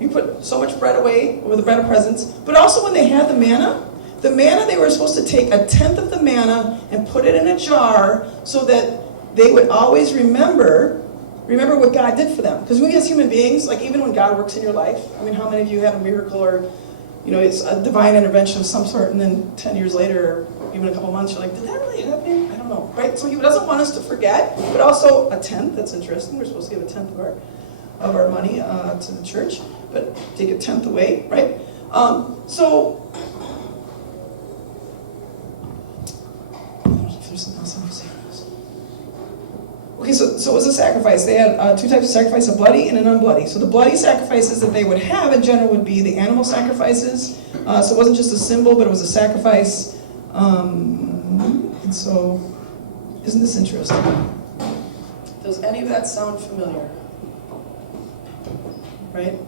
you put so much bread away with the bread of presence, but also when they had the manna they were supposed to take 1/10 of the manna and put it in a jar so that they would always remember what God did for them. Because we as human beings, like even when God works in your life, I mean, how many of you had a miracle or it's a divine intervention of some sort, and then 10 years later, or even a couple months, you're like, did that really happen? I don't know, right? So He doesn't want us to forget, but also 1/10, that's interesting. We're supposed to give 1/10 of our money to the church, but take 1/10 away, right? So, there's something else I want to say. Okay, so it was a sacrifice. They had two types of sacrifice, a bloody and an unbloody. So the bloody sacrifices that they would have in general would be the animal sacrifices. So it wasn't just a symbol, but it was a sacrifice. And so, isn't this interesting? Does any of that sound familiar? Right?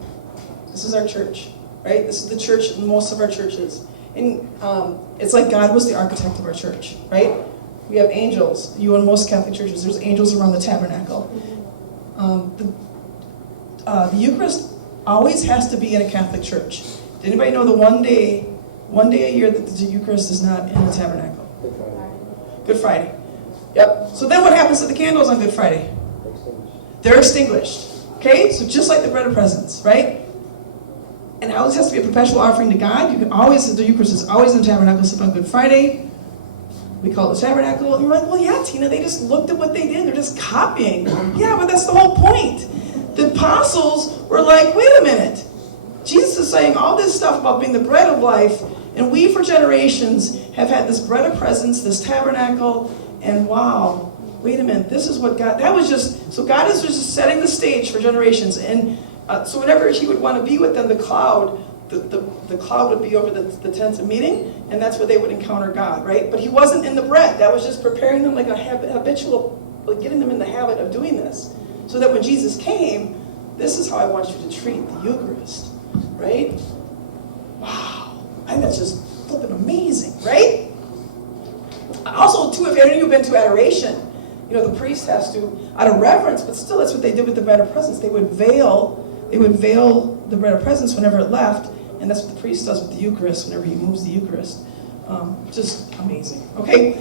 This is our church, right? This is the church in most of our churches. And it's like God was the architect of our church, right? We have angels. You in most Catholic churches, there's angels around the tabernacle. The Eucharist always has to be in a Catholic church. Did anybody know the one day a year that the Eucharist is not in the tabernacle? Good Friday. Yep. So then what happens to the candles on Good Friday? They're extinguished. Okay? So just like the bread of presence, right? And it always has to be a perpetual offering to God. You can always, the Eucharist is always in the tabernacle, except on Good Friday. We call it the tabernacle. And you're like, well, yeah, Tina, they just looked at what they did. They're just copying. Yeah, but that's the whole point. The apostles were like, wait a minute. Jesus is saying all this stuff about being the bread of life, and we for generations have had this bread of presence, this tabernacle, and wow, wait a minute, this is what God, that was just, so God is just setting the stage for generations. And so whenever he would want to be with them, the cloud would be over the tent of meeting, and that's where they would encounter God, right? But he wasn't in the bread. That was just preparing them like a habitual, like getting them in the habit of doing this. So that when Jesus came, this is how I want you to treat the Eucharist, right? Wow. I think that's just flipping amazing, right? Also, too, if any of you have been to adoration, you know, the priest has to, out of reverence, but still that's what they did with the bread of presence. They would veil the bread of presence whenever it left, and that's what the priest does with the Eucharist whenever he moves the Eucharist. Just amazing, okay?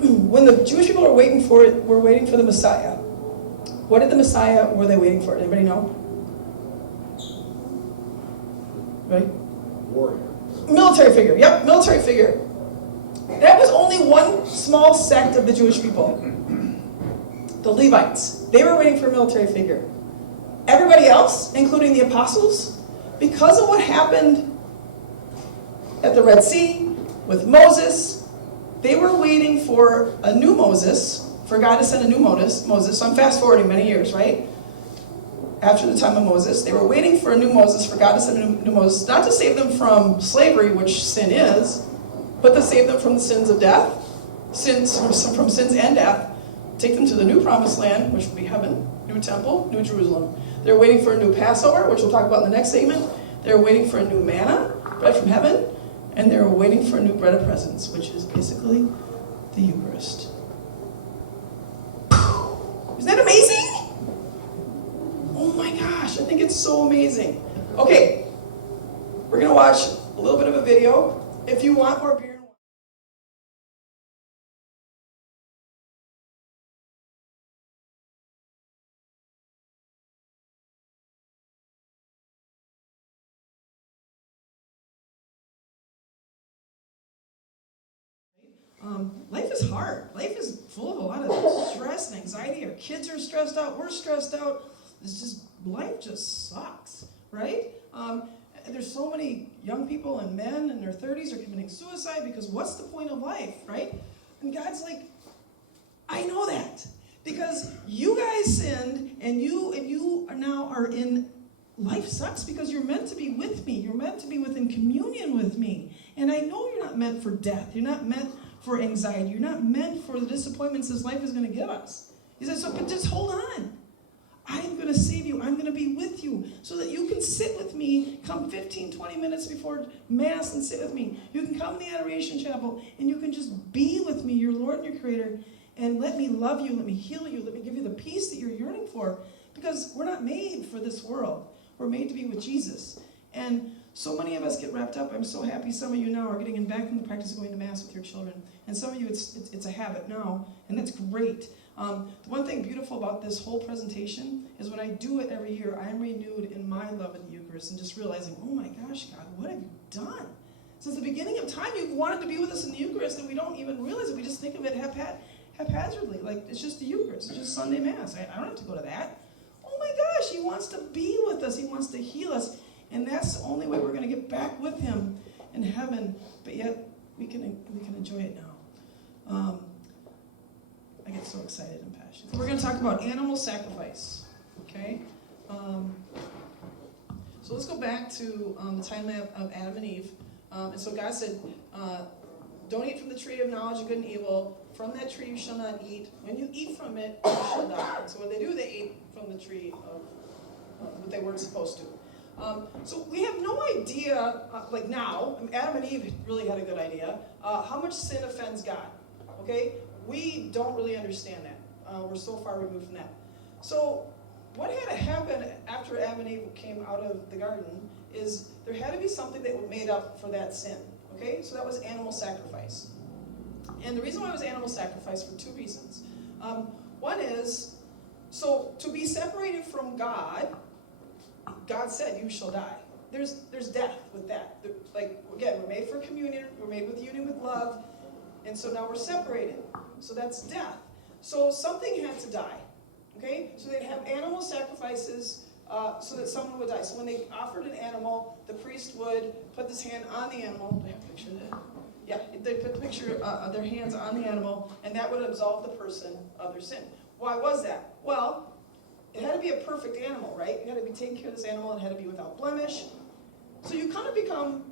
When the Jewish people were waiting for the Messiah, what did the Messiah, were they waiting for? Anybody know? Right? Warrior. Military figure, yep, military figure. That was only one small sect of the Jewish people. The Levites. They were waiting for a military figure. Everybody else, including the apostles, because of what happened at the Red Sea with Moses, they were waiting for a new Moses, for God to send a new Moses. So I'm fast forwarding many years, right? After the time of Moses, they were waiting for a new Moses, for God to send a new Moses, not to save them from slavery, which sin is, but to save them from the sins of death, from sins and death, take them to the new promised land, which will be heaven, new temple, new Jerusalem. They're waiting for a new Passover, which we'll talk about in the next segment. They're waiting for a new manna, bread from heaven, and they're waiting for a new bread of presence, which is basically the Eucharist. Isn't that amazing? Oh my gosh, I think it's so amazing. Okay, we're going to watch a little bit of a video. If you want more beer and wine. Life is hard. Life is full of a lot of stress and anxiety. Our kids are stressed out. We're stressed out. It's just, life just sucks, right? There's so many young people and men in their 30s are committing suicide because what's the point of life, right? And God's like, I know that because you guys sinned and you now are in, life sucks because you're meant to be with me. You're meant to be within communion with me. And I know you're not meant for death. You're not meant for anxiety. You're not meant for the disappointments this life is going to give us. He said, so, but just hold on. I am going to save you. I'm going to be with you so that you can sit with me, come 15, 20 minutes before Mass and sit with me. You can come to the Adoration Chapel and you can just be with me, your Lord and your Creator, and let me love you, let me heal you, let me give you the peace that you're yearning for. Because we're not made for this world. We're made to be with Jesus. And so many of us get wrapped up. I'm so happy some of you now are getting back in the practice of going to Mass with your children. And some of you, it's a habit now, and that's great. The one thing beautiful about this whole presentation is when I do it every year, I am renewed in my love of the Eucharist and just realizing, oh my gosh, God, what have you done? Since the beginning of time, you've wanted to be with us in the Eucharist, and we don't even realize it. We just think of it haphazardly, like it's just the Eucharist. It's just Sunday Mass. I don't have to go to that. Oh my gosh, he wants to be with us. He wants to heal us. And that's the only way we're going to get back with him in heaven. But yet, we can enjoy it now. so excited and passionate. We're going to talk about animal sacrifice, okay? So let's go back to the time of Adam and Eve. And so God said, don't eat from the tree of knowledge of good and evil. From that tree you shall not eat. When you eat from it, you shall die. And so what they do, they ate from the tree of what they weren't supposed to. So we have no idea, like now, Adam and Eve really had a good idea, how much sin offends God. Okay? We don't really understand that. We're so far removed from that. So what had to happen after Adam and Eve came out of the garden is there had to be something that made up for that sin. Okay? So that was animal sacrifice. And the reason why it was animal sacrifice for two reasons. One is, so to be separated from God, God said, you shall die. There's death with that. Like, again, we're made for communion, we're made with union with love, and so now we're separated. So that's death. So something had to die. Okay? So they'd have animal sacrifices so that someone would die. So when they offered an animal, the priest would put his hand on the animal. Do I have a picture of that? Yeah, they'd put the picture of their hands on the animal, and that would absolve the person of their sin. Why was that? Well, it had to be a perfect animal, right? It had to be taking care of this animal, it had to be without blemish. So you kind of become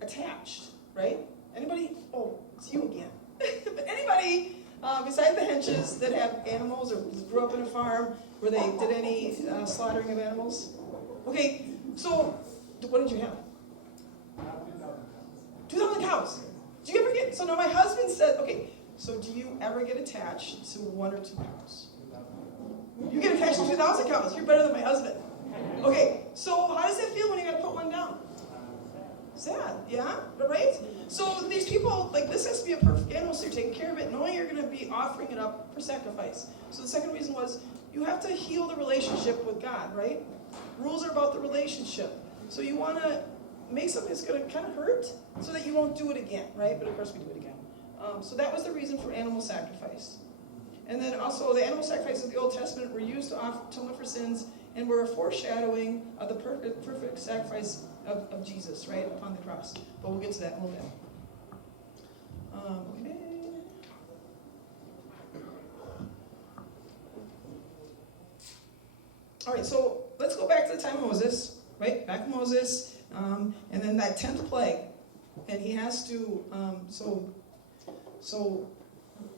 attached, right? Anybody? Oh, it's you again. But anybody besides the henches that have animals or grew up in a farm where they did any slaughtering of animals? Okay, so what did you have? 2,000 cows. Do you ever get, so now my husband said, okay, so do you ever get attached to 1 or 2 cows? You get attached to 2,000 cows. You're better than my husband. Okay, so how does that feel when you got to put one down? Sad, yeah? Right? So these people, like, this has to be a perfect animal, so you're taking care of it, knowing you're going to be offering it up for sacrifice. So the second reason was, you have to heal the relationship with God, right? Rules are about the relationship. So you want to make something that's going to kind of hurt, so that you won't do it again, right? But of course we do it again. So that was the reason for animal sacrifice. And then also, the animal sacrifices of the Old Testament were used to atone for sins and were a foreshadowing of the perfect sacrifice of Jesus, right, upon the cross. But we'll get to that in a little bit. Okay. All right, so let's go back to the time of Moses, right? Back to Moses, and then that 10th plague. And he has to, so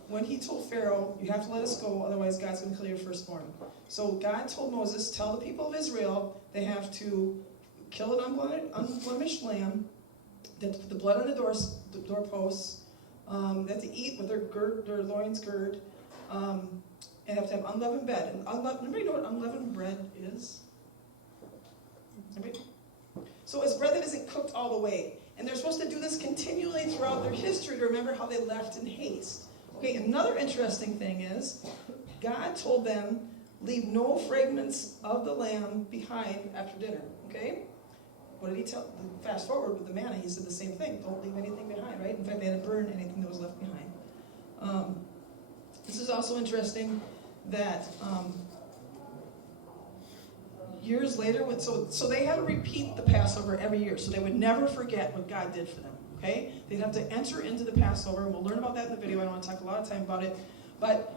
when he told Pharaoh, you have to let us go, otherwise God's going to kill your firstborn. So God told Moses, tell the people of Israel they have to kill an unblemished lamb, they have to put the blood on the doorposts, they have to eat with their loins girded, and have to have unleavened bread. And anybody know what unleavened bread is? Anybody? So it's bread that isn't cooked all the way. And they're supposed to do this continually throughout their history to remember how they left in haste. Okay, another interesting thing is, God told them, leave no fragments of the lamb behind after dinner, okay? What did he tell? Fast forward with the manna, he said the same thing. Don't leave anything behind, right? In fact, they had to burn anything that was left behind. This is also interesting that years later, so they had to repeat the Passover every year, so they would never forget what God did for them. Okay? They'd have to enter into the Passover. We'll learn about that in the video. I don't want to talk a lot of time about it. But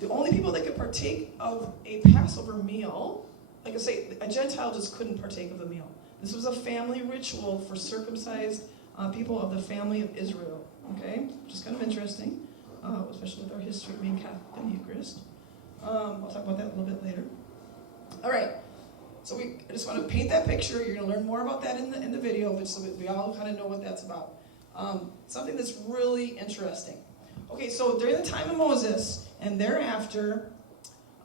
the only people that could partake of a Passover meal, like I say, a Gentile just couldn't partake of the meal. This was a family ritual for circumcised people of the family of Israel. Okay? Which is kind of interesting, especially with our history of being Catholic and Eucharist. I'll talk about that a little bit later. All right. So I just want to paint that picture. You're going to learn more about that in the video, but so that we all kind of know what that's about. Something that's really interesting. Okay, so during the time of Moses and thereafter,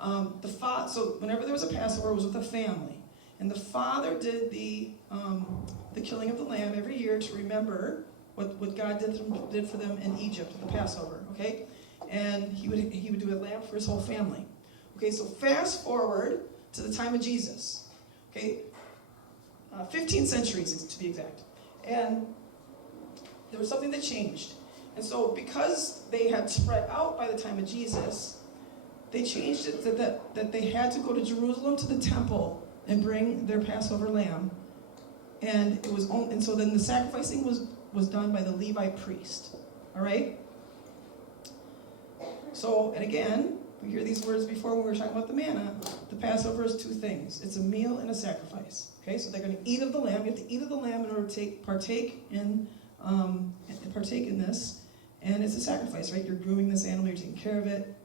so whenever there was a Passover, it was with a family, and the father did the killing of the lamb every year to remember what God did for them in Egypt, the Passover. Okay, and he would do a lamb for his whole family. Okay, so fast forward to the time of Jesus. Okay, 15 centuries to be exact. And there was something that changed. And so because they had spread out by the time of Jesus, they changed it that they had to go to Jerusalem to the temple and bring their Passover lamb. And so then the sacrificing was done by the Levite priest. All right? So, and again, we hear these words before when we were talking about the manna. The Passover is two things. It's a meal and a sacrifice. Okay, so they're going to eat of the lamb. You have to eat of the lamb in order to partake in this. And it's a sacrifice, right? You're grooming this animal, you're taking care of it.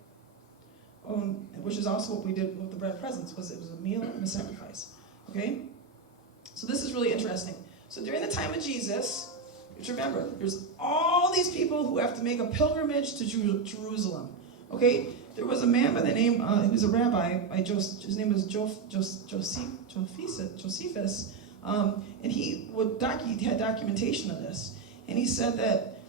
Which is also what we did with the bread of presence, it was a meal and a sacrifice. Okay? So this is really interesting. So during the time of Jesus, remember, there's all these people who have to make a pilgrimage to Jerusalem. Okay? There was a man by the name, he was a rabbi, his name was Josephus, and he had documentation of this. And he said that,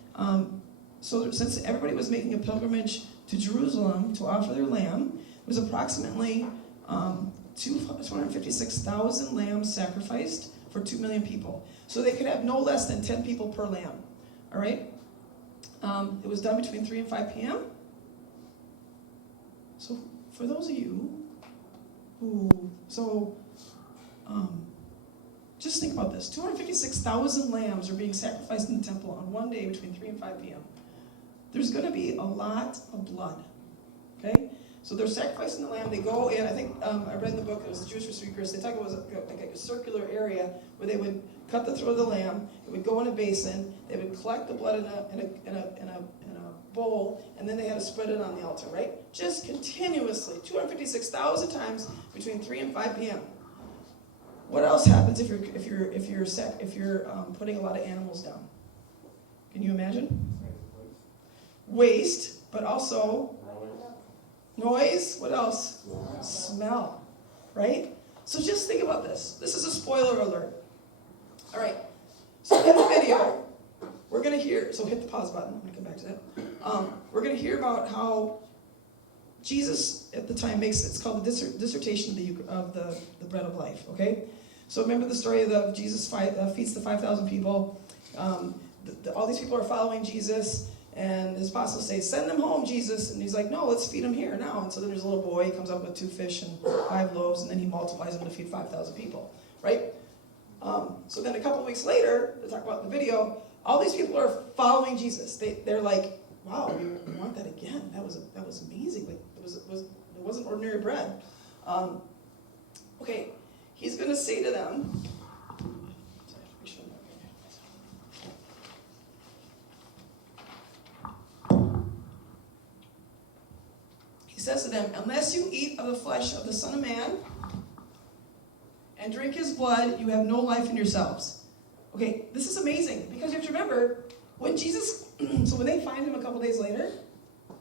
so since everybody was making a pilgrimage to Jerusalem to offer their lamb, there was approximately 256,000 lambs sacrificed for 2 million people. So they could have no less than 10 people per lamb. All right? It was done between 3 and 5 p.m. So for those of you who, just think about this. 256,000 lambs are being sacrificed in the temple on one day between 3 and 5 p.m. There's going to be a lot of blood. Okay? So they're sacrificing the lamb. They go in. I think I read in the book, it was the Jewish speakers. They talk about it was like a circular area where they would cut the throat of the lamb. It would go in a basin. They would collect the blood in a bowl, and then they had to spread it on the altar. Right? Just continuously, 256,000 times between 3 and 5 p.m. What else happens if you're putting a lot of animals down? Can you imagine? Waste, but also noise. What else? Smell, right? So just think about this. This is a spoiler alert. All right. So in the video, we're going to hear, so hit the pause button. I'm going to come back to that. We're going to hear about how Jesus at the time it's called the dissertation of the bread of life, okay? So remember the story of Jesus feeds the 5,000 people. All these people are following Jesus. And his apostles say, send them home, Jesus. And he's like, no, let's feed them here now. And so then there's a little boy, he comes up with 2 fish and 5 loaves, and then he multiplies them to feed 5,000 people, right? So then a couple weeks later, they talk about in the video, all these people are following Jesus. They're like, wow, we want that again. That was amazing. Like, it wasn't ordinary bread. Okay, he's going to say to them, he says to them, unless you eat of the flesh of the Son of Man and drink his blood, you have no life in yourselves. Okay, this is amazing, because you have to remember, when Jesus, so when they find him a couple days later,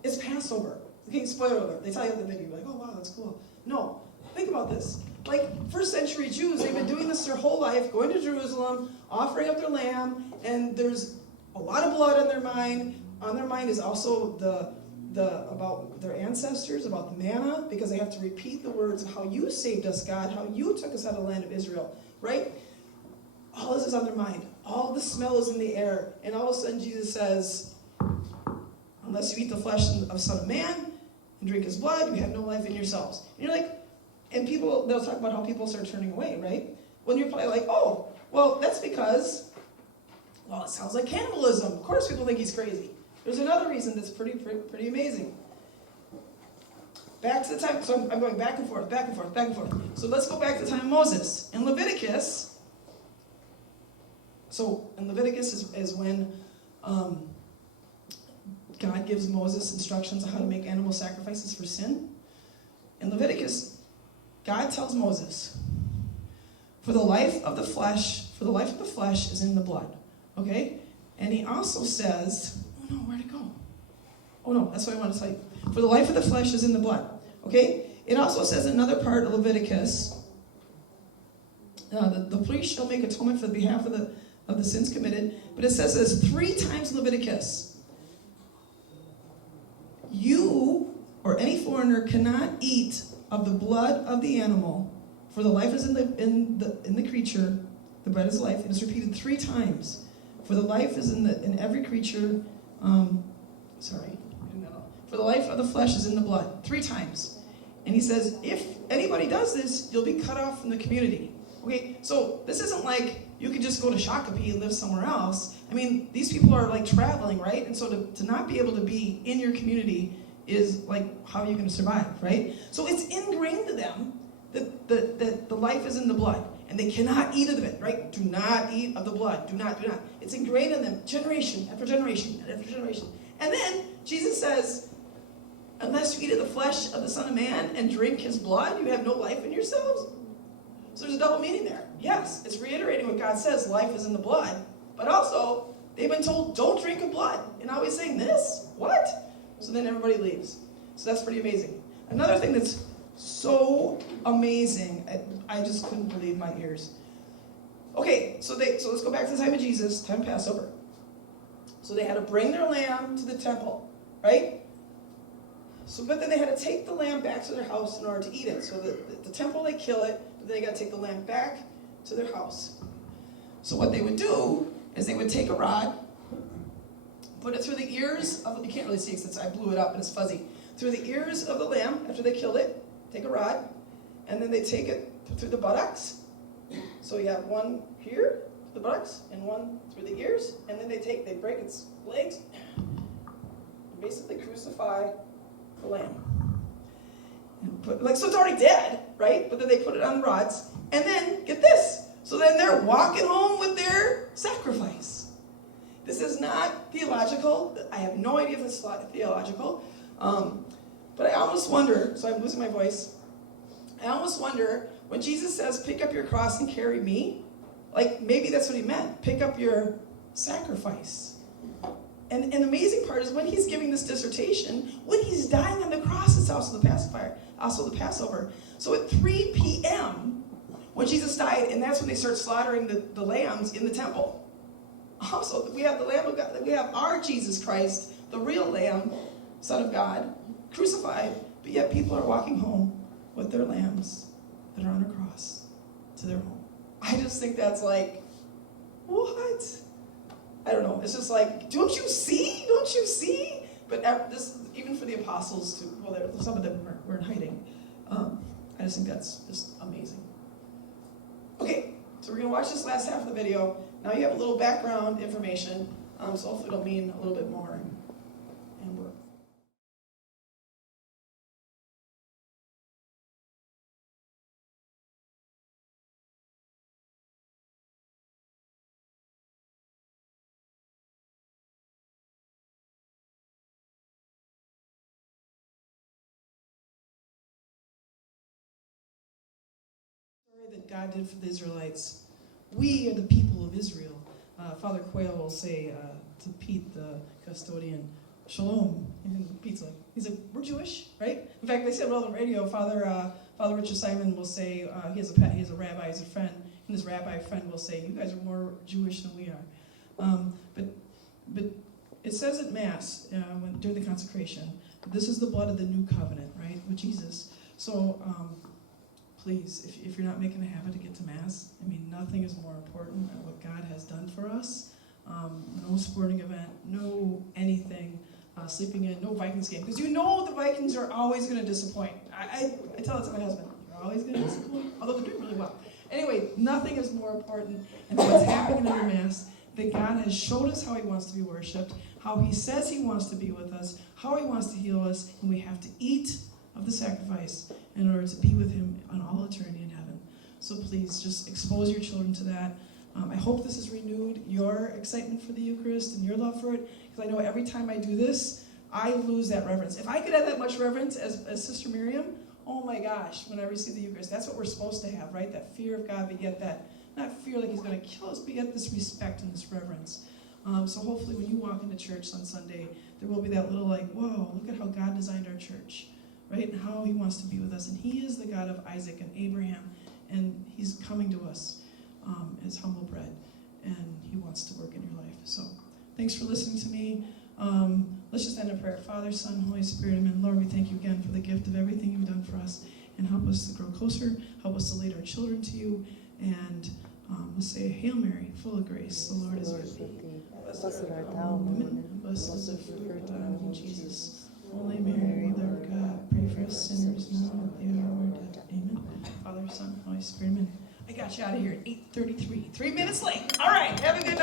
it's Passover. Okay, spoiler alert, they tell you in the video, you're like, oh wow, that's cool. No, think about this. Like, first century Jews, they've been doing this their whole life, going to Jerusalem, offering up their lamb, and there's a lot of blood on their mind. On their mind is also about their ancestors, about the manna, because they have to repeat the words of how you saved us, God, how you took us out of the land of Israel, right? All this is on their mind. All the smell is in the air. And all of a sudden Jesus says, unless you eat the flesh of Son of Man and drink his blood, you have no life in yourselves. And you're like, and people, they'll talk about how people start turning away, right? When you're probably like, oh, well, that's because, well, it sounds like cannibalism. Of course people think he's crazy. There's another reason that's pretty amazing. Back to the time, so I'm going back and forth. So let's go back to the time of Moses. In Leviticus is when God gives Moses instructions on how to make animal sacrifices for sin. In Leviticus, God tells Moses, for the life of the flesh is in the blood. Okay? And he also says, oh no, where'd it go? Oh no, that's what I want to tell you. For the life of the flesh is in the blood. Okay? It also says in another part of Leviticus, the priest shall make atonement for the behalf of the sins committed. But it says this 3 times in Leviticus. You or any foreigner cannot eat of the blood of the animal, for the life is in the creature, the bread is life. It is repeated 3 times. For the life is in every creature. For the life of the flesh is in the blood. 3 times. And he says, if anybody does this, you'll be cut off from the community. Okay, so this isn't like you could just go to Shakopee and live somewhere else. I mean, these people are like traveling, right? And so to not be able to be in your community is like how you're going to survive, right? So it's ingrained to them that the life is in the blood, and they cannot eat of it, right? Do not eat of the blood. Do not. It's ingrained in them, generation after generation after generation. And then Jesus says, unless you eat of the flesh of the Son of Man and drink his blood, you have no life in yourselves. So there's a double meaning there. Yes, it's reiterating what God says, life is in the blood, but also they've been told, don't drink of blood. And now he's saying this? What? So then everybody leaves. So that's pretty amazing. Another thing that's so amazing, I just couldn't believe my ears. Okay, so let's go back to the time of Jesus, time of Passover. So they had to bring their lamb to the temple, right? So, but then they had to take the lamb back to their house in order to eat it. So the temple, they kill it, but then they got to take the lamb back to their house. So what they would do is they would take a rod, put it through the ears of, you can't really see it since I blew it up and it's fuzzy, through the ears of the lamb after they killed it, take a rod, and then they take it through the buttocks. So you have one here, the buttocks, and one through the ears, and then they break its legs, and basically crucify the lamb. And so it's already dead, right? But then they put it on the rods, and then, get this, so then they're walking home with their sacrifice. This is not theological. I have no idea if this is theological. But I almost wonder, so I'm losing my voice, I almost wonder, when Jesus says, pick up your cross and carry me, like maybe that's what he meant, pick up your sacrifice. And the amazing part is when he's giving this dissertation, when he's dying on the cross, it's also the Passover. So at 3 p.m., when Jesus died, and that's when they start slaughtering the lambs in the temple. Also, we have the Lamb of God, we have our Jesus Christ, the real Lamb, Son of God, crucified, but yet people are walking home with their lambs that are on a cross to their home. I just think that's like, what? I don't know. It's just like, don't you see? Don't you see? But this, even for the apostles, some of them were in hiding. I just think that's just amazing. Okay, so we're going to watch this last half of the video. Now you have a little background information, so hopefully it'll mean a little bit more. And we're that God did for the Israelites. We are the people of Israel. Father Quayle will say to Pete, the custodian, Shalom. And Pete's like, he's like, we're Jewish, right? In fact, they said well on the radio, Father Richard Simon will say, he has a rabbi, he's a friend, and his rabbi friend will say, you guys are more Jewish than we are. But it says at Mass, during the consecration, this is the blood of the new covenant, right, with Jesus. So, please, if you're not making a habit to get to Mass, I mean, nothing is more important than what God has done for us. No sporting event, no anything, sleeping in, no Vikings game. Because you know the Vikings are always going to disappoint. I tell it to my husband, you're always going to disappoint, although they're doing really well. Anyway, nothing is more important than what's happening in the Mass, that God has showed us how he wants to be worshipped, how he says he wants to be with us, how he wants to heal us, and we have to eat of the sacrifice in order to be with him on all eternity in heaven. So please, just expose your children to that. I hope this has renewed your excitement for the Eucharist and your love for it, because I know every time I do this, I lose that reverence. If I could have that much reverence as Sister Miriam, oh my gosh, when I receive the Eucharist, that's what we're supposed to have, right? That fear of God, but yet that, not fear like he's going to kill us, but yet this respect and this reverence. So hopefully when you walk into church on Sunday, there will be that little like, whoa, look at how God designed our church. Right, and how he wants to be with us. And he is the God of Isaac and Abraham, and he's coming to us as humble bread, and he wants to work in your life. So thanks for listening to me. Let's just end in prayer. Father, Son, Holy Spirit, amen. Lord, we thank you again for the gift of everything you've done for us, and help us to grow closer, help us to lead our children to you, and let's say, Hail Mary, full of grace, the Lord is with thee. Blessed art thou among women, blessed is the fruit of thy womb, Jesus. Holy Mary, Mother of God, pray for us sinners now and at the hour of our death. Amen. Father, Son, Holy Spirit, amen. I got you out of here at 8:33. 3 minutes late. All right, have a good night.